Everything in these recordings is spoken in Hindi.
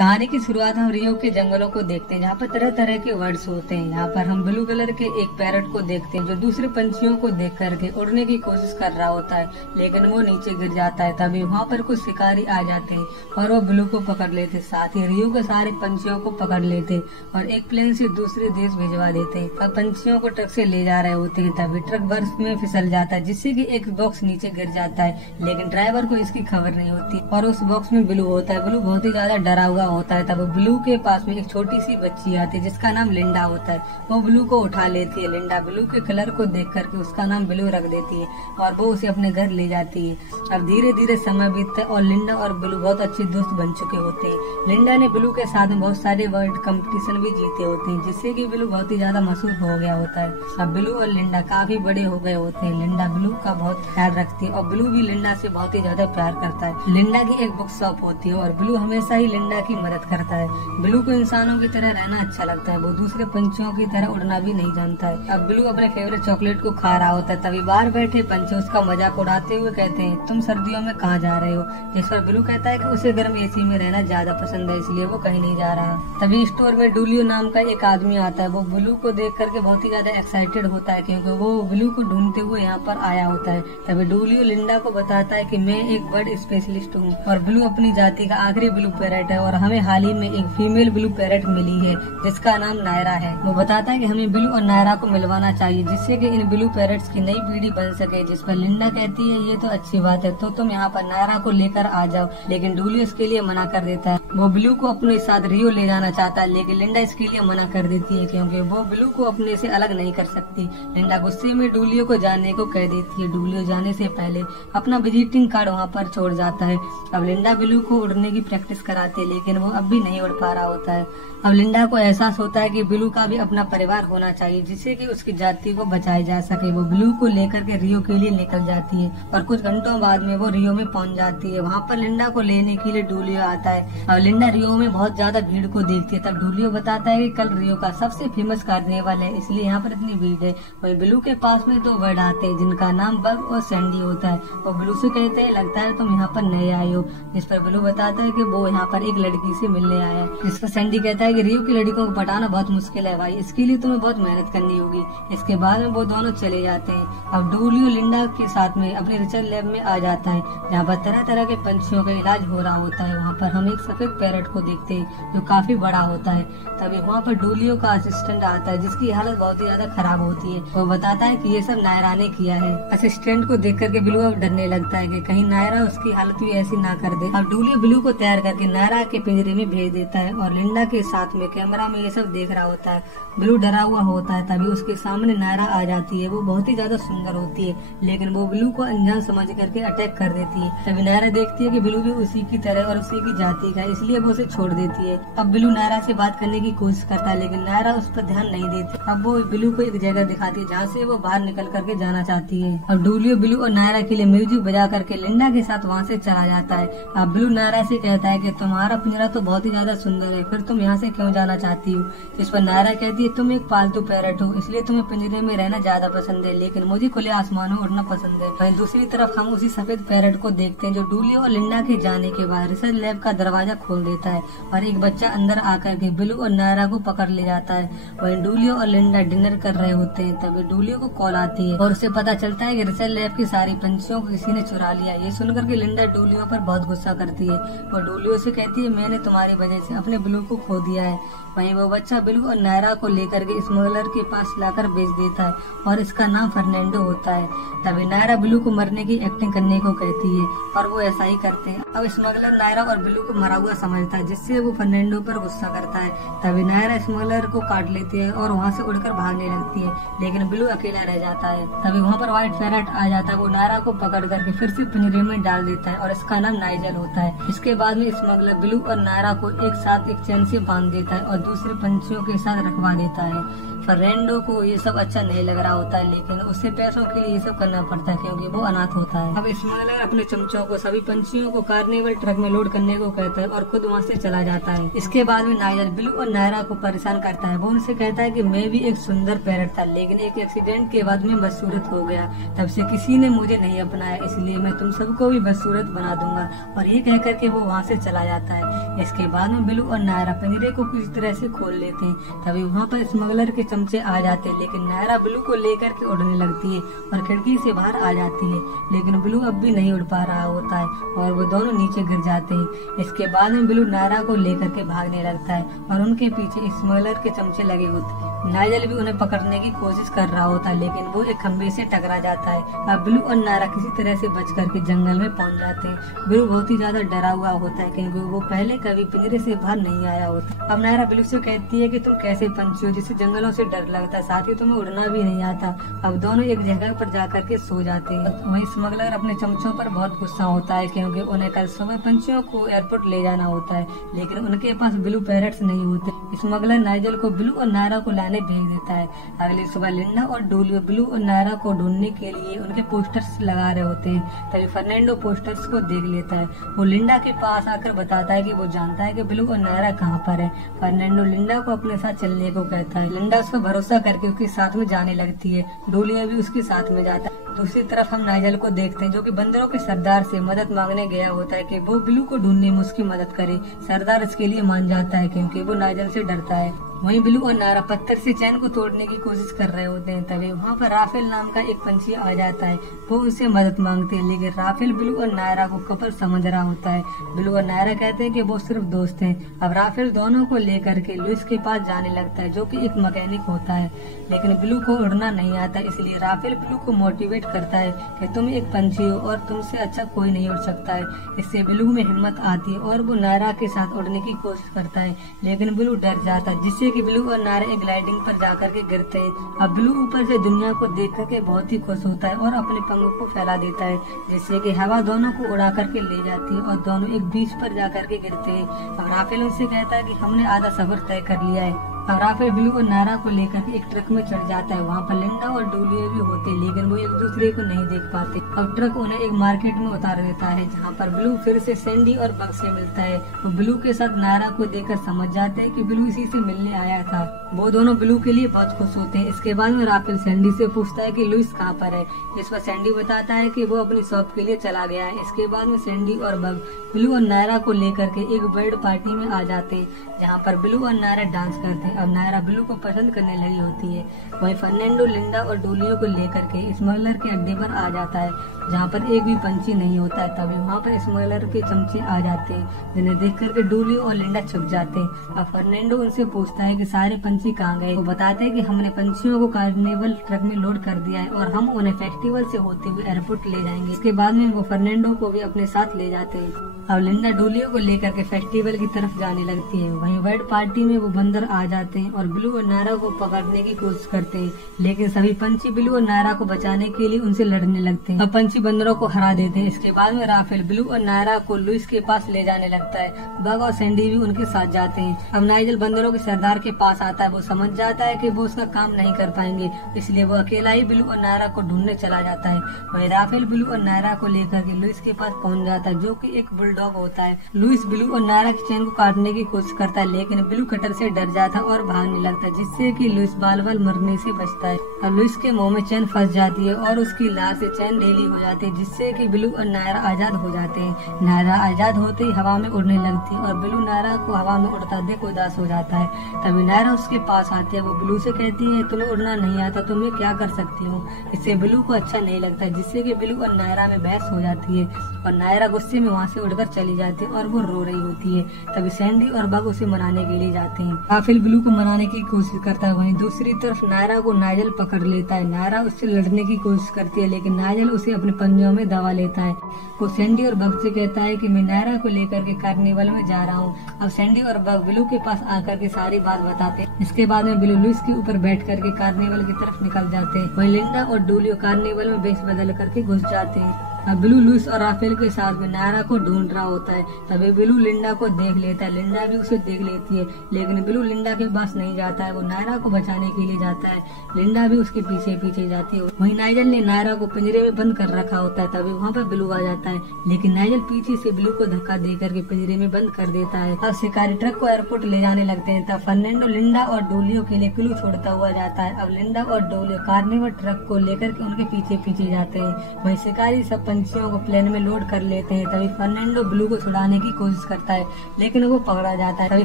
कहानी की शुरुआत हम रियो के जंगलों को देखते हैं, जहाँ पर तरह तरह के वर्ड्स होते हैं। यहाँ पर हम ब्लू कलर के एक पैरट को देखते हैं जो दूसरे पंछियों को देख करके उड़ने की कोशिश कर रहा होता है, लेकिन वो नीचे गिर जाता है। तभी वहाँ पर कुछ शिकारी आ जाते हैं और वो ब्लू को पकड़ लेते, साथ ही रियो के सारे पंछियों को पकड़ लेते और एक प्लेन से दूसरे देश भिजवा देते हैं। और पंछियों को ट्रक से ले जा रहे होते हैं, तभी ट्रक बर्फ में फिसल जाता है, जिससे कि एक बॉक्स नीचे गिर जाता है, लेकिन ड्राइवर को इसकी खबर नहीं होती और उस बॉक्स में ब्लू होता है। ब्लू बहुत ही ज्यादा डरा हुआ होता है। तब ब्लू के पास में एक छोटी सी बच्ची आती है जिसका नाम लिंडा होता है। वो ब्लू को उठा लेती है। लिंडा ब्लू के कलर को देख करके उसका नाम ब्लू रख देती है और वो उसे अपने घर ले जाती है। अब धीरे धीरे समय बीतता है और लिंडा और ब्लू बहुत अच्छे दोस्त बन चुके होते हैं। लिंडा ने ब्लू के साथ में बहुत सारे वर्ल्ड कंपटीशन भी जीते होते हैं, जिससे कि ब्लू बहुत ही ज्यादा मशहूर हो गया होता है। अब ब्लू और लिंडा काफी बड़े हो गए होते हैं। लिंडा ब्लू का बहुत ख्याल रखती है और ब्लू भी लिंडा से बहुत ही ज्यादा प्यार करता है। लिंडा की एक बुक शॉप होती है और ब्लू हमेशा ही लिंडा की मदद करता है। ब्लू को इंसानों की तरह रहना अच्छा लगता है, वो दूसरे पंछियों की तरह उड़ना भी नहीं जानता है। अब ब्लू अपने फेवरेट चॉकलेट को खा रहा होता है, तभी बाहर बैठे पंछी उसका मजाक उड़ाते हुए कहते हैं, तुम सर्दियों में कहाँ जा रहे हो? जिस पर ब्लू कहता है कि उसे गर्म एसी में रहना ज्यादा पसंद है, इसलिए वो कहीं नहीं जा रहा। तभी स्टोर में डूलियो नाम का एक आदमी आता है। वो ब्लू को देख करके बहुत ही ज्यादा एक्साइटेड होता है, क्योंकि वो ब्लू को ढूंढते हुए यहाँ पर आया होता है। तभी डूलियो लिंडा को बताता है कि मैं एक बर्ड स्पेशलिस्ट हूँ और ब्लू अपनी जाति का आखिरी ब्लू पैरट है और हमें हाल ही में एक फीमेल ब्लू पैरट मिली है जिसका नाम नायरा है। वो बताता है कि हमें ब्लू और नायरा को मिलवाना चाहिए, जिससे कि इन ब्लू पैरट्स की नई पीढ़ी बन सके। जिस पर लिंडा कहती है, ये तो अच्छी बात है, तो तुम यहाँ पर नायरा को लेकर आ जाओ, लेकिन डूलियो इसके लिए मना कर देता है। वो ब्लू को अपने साथ रियो ले जाना चाहता है, लेकिन लिंडा इसके लिए मना कर देती है, क्योंकि वो ब्लू को अपने से अलग नहीं कर सकती। लिंडा गुस्से में डूलियो को जाने को कह देती है। डूलियो जाने से पहले अपना विजिटिंग कार्ड वहाँ पर छोड़ जाता है। अब लिंडा ब्लू को उड़ने की प्रैक्टिस कराती है, लेकिन वो अब भी नहीं उड़ पा रहा होता है। अब लिंडा को एहसास होता है कि ब्लू का भी अपना परिवार होना चाहिए, जिससे कि उसकी जाति को बचाया जा सके। वो ब्लू को लेकर के रियो के लिए निकल जाती है और कुछ घंटों बाद में वो रियो में पहुंच जाती है। वहाँ पर लिंडा को लेने के लिए डूलियो आता है। अब लिंडा रियो में बहुत ज्यादा भीड़ को देखती है। तब डूलियो बताता है कि कल रियो का सबसे फेमस कार्निवल है, इसलिए यहाँ पर इतनी भीड़ है। वही ब्लू के पास में दो बर्ड आते हैं जिनका नाम बग और सैंडी होता है। वो ब्लू से कहते हैं, लगता है तुम यहाँ पर नए आए हो। जिस पर ब्लू बताता है कि वो यहाँ पर एक लड़की से मिलने आया है। जिस पर सैंडी कहता है कि रियो की लड़कियों को पटाना बहुत मुश्किल है भाई, इसके लिए तुम्हें बहुत मेहनत करनी होगी। इसके बाद में वो दोनों चले जाते हैं। अब डूलियो लिंडा के साथ में अपने रिसर्च लैब में आ जाता है, जहाँ पर तरह तरह के पंछियों का इलाज हो रहा होता है। वहाँ पर हम एक सफेद पैरट को देखते हैं जो काफी बड़ा होता है। तभी वहाँ पर डूलियो का असिस्टेंट आता है, जिसकी हालत बहुत ही ज्यादा खराब होती है। वो बताता है कि ये सब नायरा ने किया है। असिस्टेंट को देख करके ब्लू अब डरने लगता है कि कहीं नायरा उसकी हालत भी ऐसी ना कर दे। अब डूलियो ब्लू को तैयार करके नायरा के पिंजरे में भेज देता है और लिंडा के साथ में कैमरा में ये सब देख रहा होता है। ब्लू डरा हुआ होता है। तभी उसके सामने नायरा आ जाती है। वो बहुत ही ज्यादा सुंदर होती है, लेकिन वो ब्लू को अनजान समझ करके अटैक कर देती है। तभी नायरा देखती है कि ब्लू भी उसी की तरह और उसी की जाति का, इसलिए वो उसे छोड़ देती है। अब ब्लू नायरा से बात करने की कोशिश करता है, लेकिन नायरा उस पर ध्यान नहीं देती। अब वो ब्लू को एक जगह दिखाती है जहाँ से वो बाहर निकल करके जाना चाहती है। अब डूलियो ब्लू और नायरा के लिए म्यूजिक बजा करके लिंडा के साथ वहाँ से चला जाता है। अब ब्लू नायरा से कहता है कि तुम्हारा पिंजरा तो बहुत ही ज्यादा सुंदर है, फिर तुम यहाँ से क्यों जाना चाहती हो? जिस पर नायरा कहती है, तुम एक पालतू पैरट हो, इसलिए तुम्हें पिंजरे में रहना ज्यादा पसंद है, लेकिन मुझे खुले आसमान में उड़ना पसंद है। वहीं दूसरी तरफ हम उसी सफेद पैरट को देखते हैं जो डूलियो और लिंडा के जाने के बाद रिसर्च लैब का दरवाजा खोल देता है और एक बच्चा अंदर आकर के ब्लू और नायरा को पकड़ ले जाता है। वहीं डूलियो और लिंडा डिनर कर रहे होते हैं। तभी डूलियो को कॉल आती है और उसे पता चलता है कि रिसर्च लैब की सारी पंछियों को किसी ने चुरा लिया। ये सुनकर के लिंडा डूलियो पर बहुत गुस्सा करती है और डूलियो से कहती है, मैंने तुम्हारी वजह से अपने ब्लू को खो दिया है। वहीं वो बच्चा ब्लू और नायरा को लेकर के स्मगलर के पास लाकर बेच देता है और इसका नाम फर्नांडो होता है। तभी नायरा ब्लू को मरने की एक्टिंग करने को कहती है और वो ऐसा ही करते हैं। अब स्मगलर नायरा और ब्लू को मरा हुआ समझता है, जिससे वो फर्नांडो पर गुस्सा करता है। तभी नायरा स्मगलर को काट लेती है और वहाँ से उड़कर भागने लगती है, लेकिन ब्लू अकेला रह जाता है। तभी वहाँ पर व्हाइट पैरट आ जाता है। वो नायरा को पकड़ करके फिर से पिंजरे में डाल देता है और इसका नाम नाइजल होता है। इसके बाद में स्मगलर ब्लू और नायरा को एक साथ एक चैन से बांध देता है और दूसरे पंछियों के साथ रखवा देता है। फर्नांडो को ये सब अच्छा नहीं लग रहा होता है, लेकिन उसे पैसों के लिए ये सब करना पड़ता है क्योंकि वो अनाथ होता है। अब स्मगलर अपने चमचों को सभी पंछियों को कार्निवल ट्रक में लोड करने को कहता है और खुद वहाँ से चला जाता है। इसके बाद में नाइजल ब्लू और नायरा को परेशान करता है। वो उनसे कहता है कि मैं भी एक सुंदर पैरट था, लेकिन एक एक्सीडेंट के बाद में बदसूरत हो गया। तब से किसी ने मुझे नहीं अपनाया, इसलिए मैं तुम सबको भी बदसूरत बना दूंगा। और ये कह करके वो वहाँ से चला जाता है। इसके बाद में बिलू और नायरा पिंजरे को किसी तरह से खोल लेते हैं। तभी वहाँ पर स्मगलर के चमचे आ जाते हैं, लेकिन नायरा बिलू को लेकर के उड़ने लगती है और खिड़की से बाहर आ जाती है। लेकिन बिलू अब भी नहीं उड़ पा रहा होता है और वो दोनों नीचे गिर जाते हैं। इसके बाद में बिलू नायरा को लेकर के भागने लगता है और उनके पीछे स्मगलर के चमचे लगे होते हैं। नाइजल भी उन्हें पकड़ने की कोशिश कर रहा होता है, लेकिन वो एक खंबे से टकरा जाता है। अब बिलू और नायरा किसी तरह से बच करके जंगल में पहुंच जाते हैं। बिलू बहुत ही ज्यादा डरा हुआ होता है क्योंकि वो पहले कभी पिंजरे से बाहर नहीं आया होता। अब नायरा बिलू से कहती है कि तुम कैसे पंछी हो जिसे जंगलों से डर लगता है, साथ ही तुम्हें उड़ना भी नहीं आता। अब दोनों एक जगह पर जाकर के सो जाते हैं। वहीं स्मगलर अपने चमचों पर बहुत गुस्सा होता है क्योंकि उन्हें कल सुबह पंछियों को एयरपोर्ट ले जाना होता है, लेकिन उनके पास ब्लू पैरट्स नहीं होते। स्मगलर नाइजल को बिलू और नायरा को लाने भेज देता है। अगली सुबह लिंडा और डोलियो बिलू और नायरा को ढूंढने के लिए उनके पोस्टर्स लगा रहे होते हैं। तभी फर्नांडो पोस्टर्स को देख लेता है। वो लिंडा के पास आकर बताता है कि वो जानता है कि बिलू और नायरा कहाँ पर है। फर्नांडो लिंडा को अपने साथ चलने को कहता है। लिंडा उस पर भरोसा करके उसके साथ में जाने लगती है। डोलियो भी उसके साथ में जाता है। दूसरी तरफ हम नाइजल को देखते हैं जो कि बंदरों के सरदार से मदद मांगने गया होता है कि वो बिलू को ढूंढने में उसकी मदद करे। सरदार इसके लिए मान जाता है क्योंकि वो नाइजल से डरता है। वहीं बिलू और नायरा पत्थर से चैन को तोड़ने की कोशिश कर रहे होते हैं। तभी वहाँ पर राफेल नाम का एक पंछी आ जाता है। वो उससे मदद मांगते हैं, लेकिन राफेल बिलू और नायरा को कपल समझ रहा होता है। बिलू और नायरा कहते हैं कि वो सिर्फ दोस्त हैं। अब राफेल दोनों को लेकर के लुइस के पास जाने लगता है जो कि एक मैकेनिक होता है, लेकिन बिलू को उड़ना नहीं आता। इसलिए राफेल बिलू को मोटिवेट करता है कि तुम एक पंछी हो और तुमसे अच्छा कोई नहीं उड़ सकता है। इससे बिलू में हिम्मत आती है और वो नायरा के साथ उड़ने की कोशिश करता है, लेकिन बिलू डर जाता है, जिससे कि बिलू और नायरा एक ग्लाइडिंग पर जाकर के गिरते हैं। अब बिलू ऊपर से दुनिया को देख करके बहुत ही खुश होता है और अपने पंखों को फैला देता है, जिससे कि हवा दोनों को उड़ा करके ले जाती है और दोनों एक बीच पर जाकर के गिरते हैं। अब राफेल उनसे कहता है कि हमने आधा सफर तय कर लिया है। अब राफेल बिलू और नायरा को लेकर एक ट्रक में चढ़ जाता है। वहाँ पर लिंडा और डोलियो भी होते हैं, लेकिन वो एक दूसरे को नहीं देख पाते। अब ट्रक उन्हें एक मार्केट में उतार देता है जहाँ पर बिलू फिर से सैंडी और बग से मिलता है। वो बिलू के साथ नायरा को देखकर समझ जाते हैं कि बिलू इसी से मिलने आया था। वो दोनों बिलू के लिए बहुत खुश होते हैं। इसके बाद में राफेल सैंडी से पूछता है कि लुइस कहाँ पर है, जिस पर सैंडी बताता है कि वो अपनी शॉप के लिए चला गया है। इसके बाद में सैंडी और बग बिलू और नायरा को लेकर के एक बर्ड पार्टी में आ जाते हैं जहाँ पर बिलू और नायरा डांस करते हैं। अब नायरा बिलू को पसंद करने लगी होती है। वहीं फर्नांडो लिंडा और डोलियो को लेकर के स्मगलर के अड्डे पर आ जाता है जहाँ पर एक भी पंछी नहीं होता है। तभी वहाँ पर स्मगलर के चमचे आ जाते हैं, जिन्हें देख करके डोलियो और लिंडा छुप जाते हैं। अब फर्नांडो उनसे पूछता है कि सारे पंछी कहाँ गए। वो बताते हैं कि हमने पंछियों को कार्निवल ट्रक में लोड कर दिया है और हम उन्हें फेस्टिवल से होते हुए एयरपोर्ट ले जाएंगे। इसके बाद में वो फर्नांडो को भी अपने साथ ले जाते हैं। अब लिंडा डोलियो को लेकर के फेस्टिवल की तरफ जाने लगती है। वहीं बर्ड पार्टी में वो बंदर आ जाते हैं और बिलू और नायरा को पकड़ने की कोशिश करते हैं, लेकिन सभी पंछी बिलू और नायरा को बचाने के लिए उनसे लड़ने लगते हैं। अब पंछी बंदरों को हरा देते हैं। इसके बाद में राफेल बिलू और नायरा को लुइस के पास ले जाने लगता है। बग और सैंडी भी उनके साथ जाते हैं। अब नाइजल बंदरों के सरदार के पास आता है। वो समझ जाता है कि वो उसका काम नहीं कर पाएंगे, इसलिए वो अकेला ही बिलू और नायरा को ढूंढने चला जाता है। वहीं राफेल बिलू और नायरा को लेकर के लुइस के पास पहुंच जाता है जो कि एक बुलडॉग होता है। लुइस बिलू और नायरा की चेन को काटने की कोशिश करता है, लेकिन बिलू कटर से डर जाता है और भागने लगता है, जिससे कि लुइस बाल बाल मरने से बचता है। अब लुइस के मुंह में चैन फंस जाती है और उसकी लार से चैन ढीली हो जाती है, जिससे कि बिलू और नायरा आजाद हो जाते हैं। नायरा आजाद होते ही हवा में उड़ने लगती है और बिलू नायरा को हवा में उड़ता देख उदास हो जाता है। तभी नायरा उसके पास आती है। वो बिलू से कहती है तुम्हें उड़ना नहीं आता तो मैं क्या कर सकती हूँ। इससे बिलू को अच्छा नहीं लगता, जिससे कि बिलू और नायरा में बहस हो जाती है और नायरा गुस्से में वहाँ से उड़कर चली जाती है और वो रो रही होती है। तभी सैंडी और बग उसे मनाने के लिए जाते हैं। राफेल बिलू को मनाने की कोशिश करता है। वहीं दूसरी तरफ नायरा को नाइजल पकड़ लेता है। नायरा उससे लड़ने की कोशिश करती है, लेकिन नाइजल उसे अपने पंजों में दबा लेता है। वो सैंडी और बग से कहता है कि मैं नायरा को लेकर के कार्निवल में जा रहा हूँ। अब सैंडी और बग बिलू के पास आकर के सारी बात बताते हैं। इसके बाद में बिलू लुइस के ऊपर बैठ करके कार्निवल की तरफ निकल जाते हैं। वहीं लिंडा और डोलियो कार्निवल में वेश बदल करके घुस जाते हैं। अब बिलू लुइस और राफेल के साथ में नायरा को ढूंढ रहा होता है। तभी बिलू लिंडा को देख लेता है। लिंडा भी उसे देख लेती है, लेकिन बिलू लिंडा के पास नहीं जाता है। वो नायरा को बचाने के लिए जाता है। लिंडा भी उसके पीछे पीछे जाती है। वहीं नाइजल ने नायरा को पिंजरे में बंद कर रखा होता है। तभी वहाँ पर बिलू आ जाता है, लेकिन नाइजल पीछे से बिलू को धक्का दे करके पिंजरे में बंद कर देता है। अब शिकारी ट्रक को एयरपोर्ट ले जाने लगते हैं। तब फर्नांडो लिंडा और डोलियो के लिए क्लू छोड़ता हुआ जाता है। अब लिंडा और डोलियो कार्निवल ट्रक को लेकर के उनके पीछे पीछे जाते हैं। वहीं शिकारी सब पंछियों को प्लेन में लोड कर लेते हैं। तभी फर्नांडो ब्लू को छुड़ाने की कोशिश करता है, लेकिन वो पकड़ा जाता है। तभी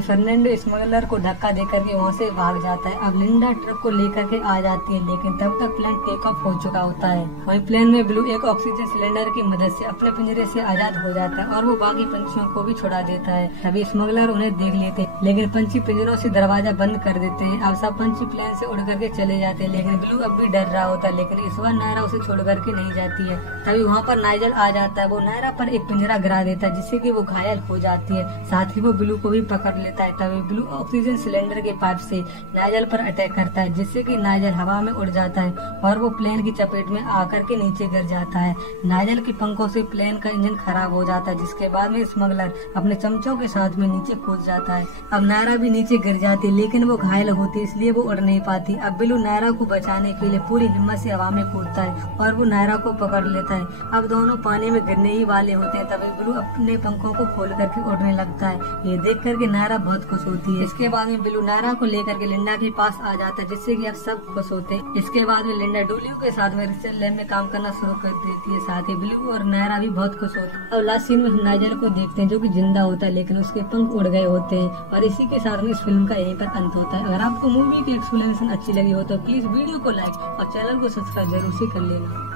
फर्नांडो स्मगलर को धक्का देकर के वहाँ से भाग जाता है। अब लिंडा ट्रक को लेकर के आ जाती है, लेकिन तब तक प्लेन टेक ऑफ हो चुका होता है। वही प्लेन में ब्लू एक ऑक्सीजन सिलेंडर की मदद से अपने पिंजरे से आजाद हो जाता है और वो बाकी पंछियों को भी छुड़ा देता है। तभी स्मगलर उन्हें देख लेते हैं, लेकिन पंछी पिंजरों से दरवाजा बंद कर देते हैं। अब सब पंछी प्लेन से उड़ करके चले जाते हैं, लेकिन ब्लू अब भी डर रहा होता है। लेकिन इस बार नायरा उसे छोड़ करके नहीं जाती है। तभी वहाँ पर नाइजल आ जाता है। वो नायरा पर एक पिंजरा गिरा देता है, जिससे कि वो घायल हो जाती है। साथ ही वो ब्लू को भी पकड़ लेता है। तभी ब्लू ऑक्सीजन सिलेंडर के पाइप से नाइजल पर अटैक करता है, जिससे कि नाइजल हवा में उड़ जाता है और वो प्लेन की चपेट में आकर के नीचे गिर जाता है। नाइजल के पंखों से प्लेन का इंजन खराब हो जाता है, जिसके बाद में स्मगलर अपने चमचों के साथ में नीचे कूद जाता है। अब नायरा भी नीचे गिर जाती है, लेकिन वो घायल होती है, इसलिए वो उड़ नहीं पाती। अब ब्लू नायरा को बचाने के लिए पूरी हिम्मत से हवा में कूदता है और वो नायरा को पकड़ लेता है। अब दोनों पानी में गिरने ही वाले होते हैं। तभी ब्लू अपने पंखों को खोल करके उड़ने लगता है। ये देख करके नायरा बहुत खुश होती है। इसके बाद में ब्लू नायरा को लेकर के लिंडा के पास आ जाता है, जिससे कि अब सब खुश होते हैं। इसके बाद में लिंडा डूलियो के साथ में रिसर्च लैब में काम करना शुरू कर देती है। साथ ही ब्लू और नायरा भी बहुत खुश होते हैं। अब लास्ट सीन में हम नाइजल को देखते हैं, जो कि जिंदा होता है, लेकिन उसके पंख उड़ गए होते हैं। और इसी के साथ में इस फिल्म का यहीं पर अंत होता है। अगर आपको मूवी की एक्सप्लेनेशन अच्छी लगी हो तो प्लीज वीडियो को लाइक और चैनल को सब्सक्राइब जरूर से कर लेना।